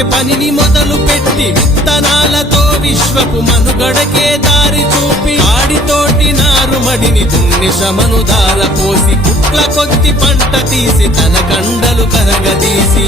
పండించే పనిని మొదలు పెట్టి విత్తనాలతో విశ్వపు మనుగడకే దారి చూపి ఆడితోటి నారుమడిని దున్ని శ్రమను దార పోసి పుట్ల కొద్ది పంట తీసి తన కండలు కరగదీసి